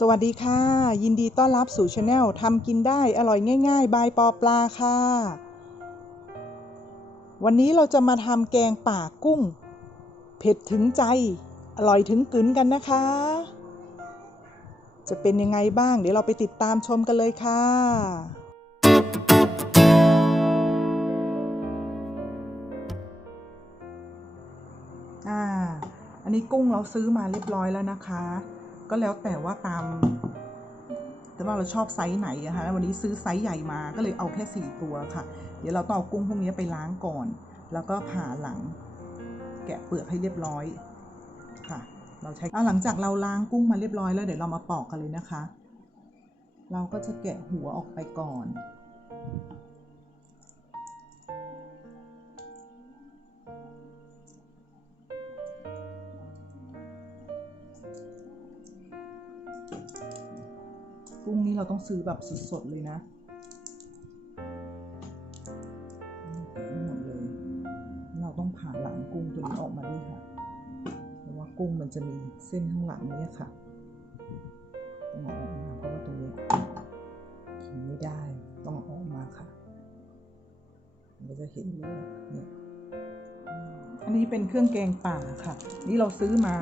สวัสดีค่ะ ยินดีต้อนรับสู่ช anel ทำกินได้อร่อยง่ายๆ บายปอปลาค่ะ วันนี้เราจะมาทำแกงป่ากุ้ง เผ็ดถึงใจ อร่อยถึงกึนกันนะคะ จะเป็นยังไงบ้าง เดี๋ยวเราไปติดตามชมกันเลยค่ะอ่าอันนี้กุ้งเราซื้อมาเรียบร้อยแล้วนะคะ ก็แล้วแต่ว่าตาม แต่ว่าเราชอบไซส์ไหนอะคะวันนี้ซื้อไซส์ใหญ่มาก็เลยเอาแค่สี่ตัวค่ะ เดี๋ยวเราต้องเอากุ้งพวกนี้ไปล้างก่อน แล้วก็ผ่าหลัง แกะเปลือกให้เรียบร้อยค่ะ เราใช้อะหลังจากเราล้างกุ้งมาเรียบร้อยแล้วเดี๋ยวเรามาปอกกันเลยนะคะ เราก็จะแกะหัวออกไปก่อน กุ้งนี้เราต้องซื้อแบบสดๆเลยนะหมดเลย เราต้องผ่าหลังกุ้งตัวนี้ออกมาด้วยค่ะ เพราะว่ากุ้งมันจะมีเส้นข้างหลังเนี่ยค่ะต้องเอาออกมาเพราะว่าตัวนี้กินไม่ได้ ต้องเอาออกมาค่ะมันก็จะเห็นเลยเนี่ย อันนี้เป็นเครื่องแกงป่าค่ะ นี่เราซื้อมา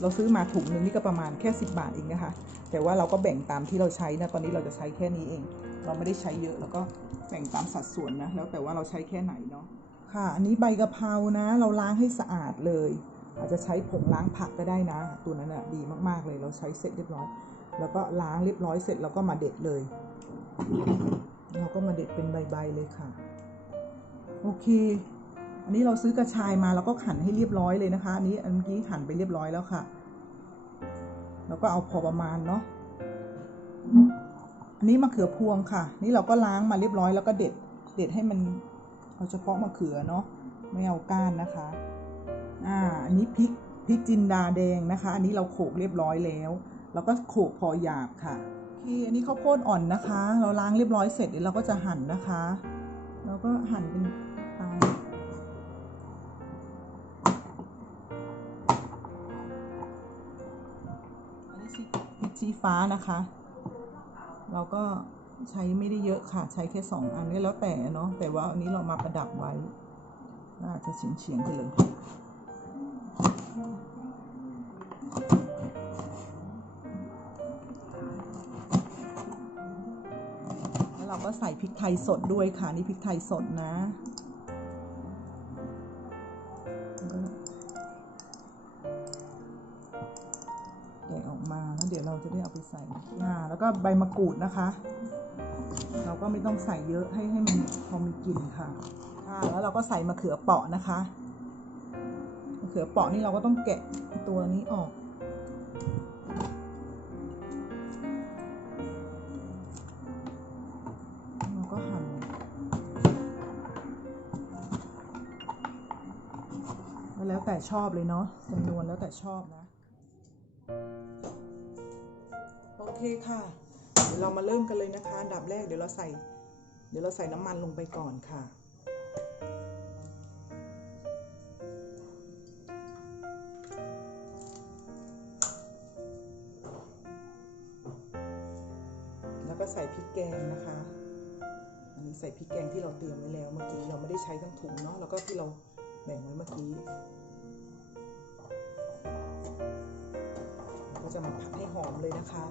เราซื้อมาถุงหนึ่งนี่ก็ประมาณแค่ 10 บาทเองนะคะ แต่ว่าเราก็แบ่งตามที่เราใช้นะ ตอนนี้เราจะใช้แค่นี้เอง เราไม่ได้ใช้เยอะ แล้วก็แบ่งตามสัดส่วนนะ แล้วแต่ว่าเราใช้แค่ไหนเนาะ ค่ะ อันนี้ใบกะเพรานะ เราล้างให้สะอาดเลย อาจจะใช้ผงล้างผักก็ได้นะ ตัวนั้นอะดีมากๆเลย เราใช้เสร็จเรียบร้อย แล้วก็ล้างเรียบร้อยเสร็จเราก็มาเด็ดเลย เราก็มาเด็ดเป็นใบๆเลยค่ะ โอเค อันนี้เราซื้อกระชายมาแล้วก็หั่นให้เรียบร้อยเลยนะคะอันนี้เมื่อกี้หั่นไปเรียบร้อยแล้วค่ะแล้วก็เอาพอประมาณเนาะอันนี้มะเขือพวงค่ะ นี่เราก็ล้างมาเรียบร้อยแล้วก็เด็ดเด็ดให้มันเอาเฉพาะมะเขือเนาะไม่เอาก้านนะคะอ่าอันนี้พริกพริกจินดาแดงนะคะ อันนี้เราโขลกเรียบร้อยแล้ว แล้วก็โขลกพอหยาบค่ะโอเคอันนี้ข้าวโพดอ่อนนะคะ เราล้างเรียบร้อยเสร็จเดี๋ยวเราก็จะหั่นนะคะแล้วก็หั่นเป็นตาม สีพริกชี้ฟ้านะคะ เราก็ใช้ไม่ได้เยอะค่ะ ใช้แค่สองอันก็แล้วแต่เนาะแต่ว่าอันนี้เรามาประดับไว้อาจจะเฉียงเฉียงไปเลยแล้วเราก็ใส่พริกไทยสดด้วยค่ะนี่พริกไทยสดนะ ก็ใบมะกรูดนะคะ เราก็ไม่ต้องใส่เยอะให้ให้มันพอมีกลิ่นค่ะอ่าแล้วเราก็ใส่มะเขือเปราะนะคะมะเขือเปราะนี่เราก็ต้องแกะตัวนี้ออกเราก็หั่นแล้วแต่ชอบเลยเนาะจำนวนแล้วแต่ชอบนะ เคค่ะ เดี๋ยวเรามาเริ่มกันเลยนะคะดับแรกเดี๋ยวเราใส่ เดี๋ยวเราใส่น้ำมันลงไปก่อนค่ะแล้วก็ใส่พริกแกงนะคะ อันนี้ใส่พริกแกงที่เราเตรียมไว้แล้วเมื่อกี้เราไม่ได้ใช้ทั้งถุงเนาะ แล้วก็ที่เราแบ่งไว้เมื่อกี้ก็จะมาผัดให้หอมเลยนะคะ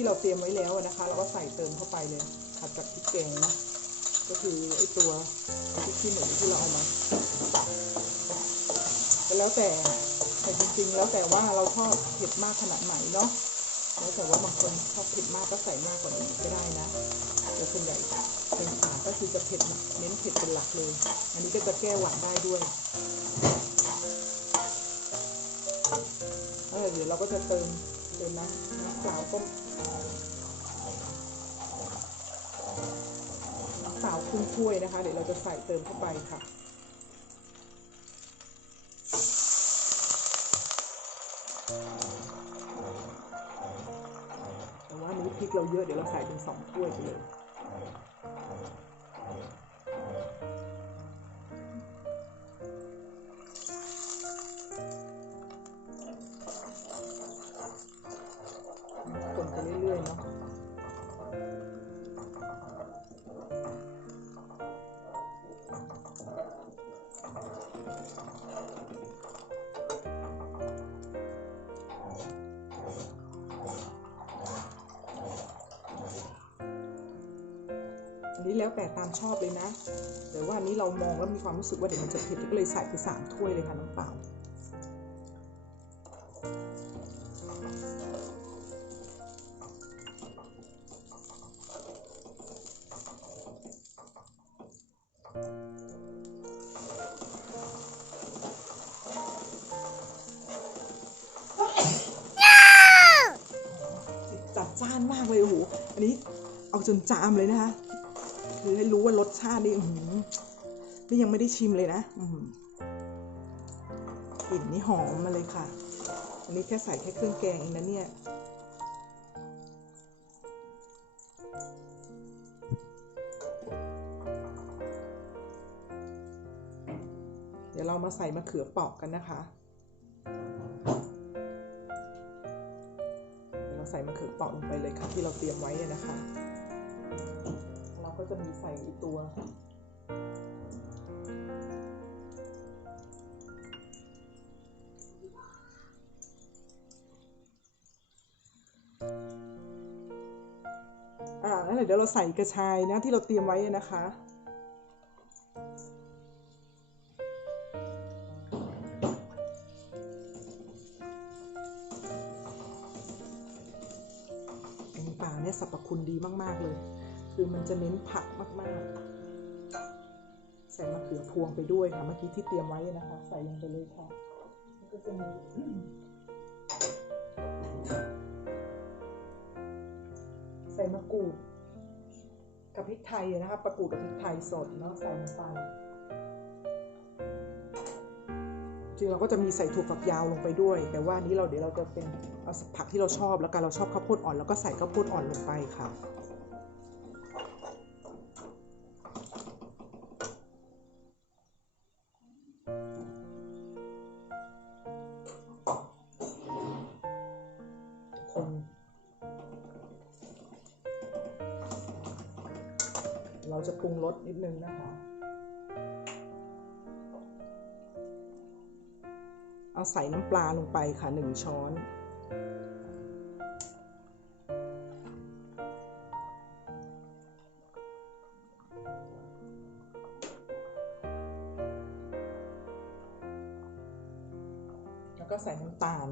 ที่เราเตรียมไว้แล้วนะคะ เราก็ใส่เติมเข้าไปเลยผัดกับพริกแกงนะก็คือไอตัวพริกขี้หนูที่เราเอามาแล้วแต่แต่จริงๆ แล้วแต่ว่าเราชอบเผ็ดมากขนาดไหนเนาะแล้วแต่ว่าบางคนชอบเผ็ดมากก็ใส่มากกว่านี้ก็ได้นะแต่ส่วนใหญ่เป็นขาก็คือจะเผ็ดเน้นเผ็ดเป็นหลักเลย อันนี้ก็จะแก้หวานได้ด้วยๆเดี๋ยวเราก็จะเติมเติมน้ำน้ำเปล่าต้ มน้ำเปล่าครึ่งถ้วยนะคะ เดี๋ยวเราจะใส่เติมเข้าไปค่ะแต่ว่านี้พริกเราเยอะเดี๋ยวเราใส่เป็นสองถ้วยไปเลย นนี้แล้วแต่ตามชอบเลยนะ แต่ว่าอันนี้เรามองแล้วมีความรู้สึกว่าเดี๋ยวมันจะเผ็ดก็เลยใส่ไปสามถ้วยเลยค่ะน้ำเปล่าจัดจ้านมากเลยโอ้โห อันนี้เอาจนจามเลยนะคะ คือให้รู้ว่ารสชาตินี่หือนี่ยังไม่ได้ชิมเลยนะกลิ่นนี่หอมมาเลยค่ะ อันนี้แค่ใส่แค่เครื่องแกงเองนะเนี่ยเดี๋ยวเรามาใส่มะเขือเปราะกันนะคะ เราใส่มะเขือเปราะลงไปเลยค่ะที่เราเตรียมไว้นะคะ ก็จะมีใส่อีกตัว อ่าแล้วเดี๋ยวเราใส่กระชายนะที่เราเตรียมไว้นะคะแกงป่าเนี่ยสรรพคุณดีมาก ๆ เลย คือมันจะเน้นผักมากๆ ใส่มะเขือพวงไปด้วยค่ะเมื่อกี้ที่เตรียมไว้นะคะ ใส่ลงไปเลยค่ะก็จะมีใส่มะกรูดกับพริกไทยนะคะมะกรูดกับพริกไทยสดเนาะใส่ลงไปจริงเราก็จะมีใส่ถั่วฝักยาวลงไปด้วย แต่ว่านนี้เราเดี๋ยวเราจะเป็นเอาผักที่เราชอบแล้วกันเราชอบข้าวโพดอ่อนแล้วก็ใส่ข้าวโพดอ่อนลงไปค่ะ จะปรุงรสนิดนึงนะคะ เอาใส่น้ำปลาลงไปค่ะหนึ่งช้อนแล้วก็ใส่น้ำตาล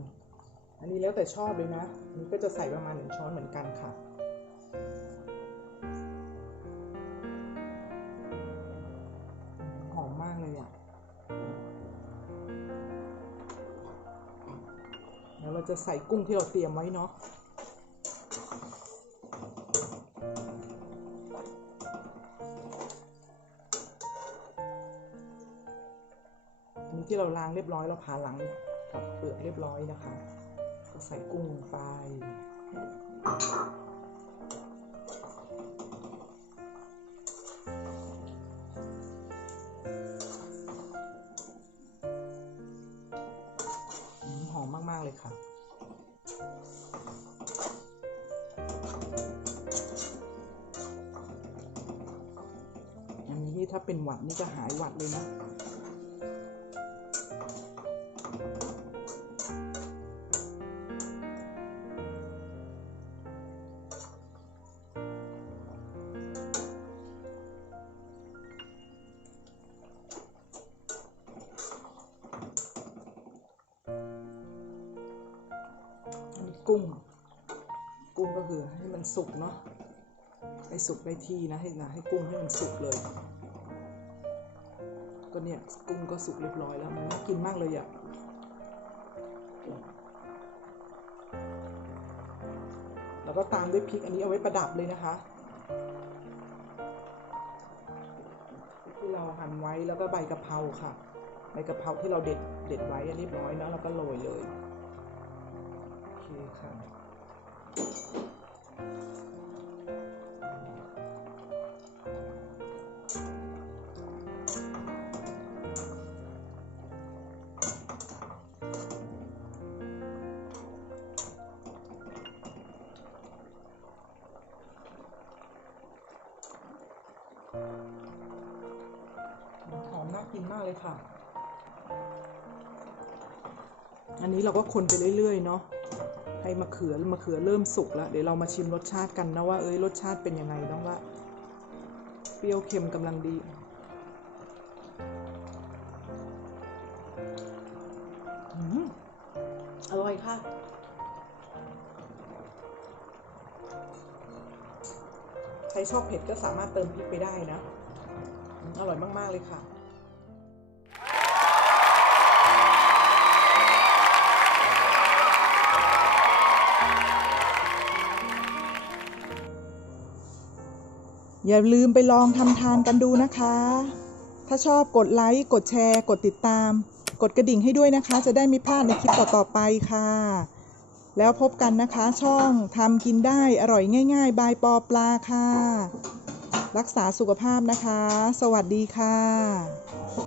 อันนี้แล้วแต่ชอบเลยนะอันนี้ก็จะใส่ประมาณหนึ่งช้อนเหมือนกันค่ะ เราจะใส่กุ้งที่เราเตรียมไว้เนาะนี้ที่เราล้างเรียบร้อยเราผ่าหลังกับเปลือกเรียบร้อยนะคะ ก็ใส่กุ้งลงไปาเป็นหวัดนี่จะหายหวัดเลยนะ กุ้ง กุ้งก็คือให้มันสุกเนาะให้สุกได้ที่นะให้นะให้กุ้งให้มันสุกเลย ก็เนี่ยกุ้งก็สุกเรียบร้อยแล้วมันน่ากินมากเลยอะ่ะแล้วก็ตามด้วยพริกอันนี้เอาไว้ประดับเลยนะคะ ที่เราหั่นไว้แล้วก็ใบกะเพราค่ะ ใบกะเพราที่เราเด็ดเด็ดไว้เรียบร้อยเนาะแล้วก็โรยเลยโอเคค่ะ หอมน่ากินมากเลยค่ะ อันนี้เราก็คนไปเรื่อย ๆ เนาะให้มะเขือมะเขือเริ่มสุกแล้ว เดี๋ยวเรามาชิมรสชาติกันนะว่าเอ้ยรสชาติเป็นยังไงต้องว่า เปรี้ยวเค็มกำลังดี รชอบเผ็ดก็สามารถเติมพริกไปได้นะอืมอร่อยมาก ๆ เลยค่ะอย่าลืมไปลองทำทานกันดูนะคะ ถ้าชอบกดไลค์ กดแชร์ กดติดตาม กดกระดิ่งให้ด้วยนะคะ จะได้ไม่พลาดในคลิปต่อ ๆ ไปค่ะ แล้วพบกันนะคะช่องทำกินได้อร่อยง่ายๆ บายปอปลาค่ะ รักษาสุขภาพนะคะ สวัสดีค่ะ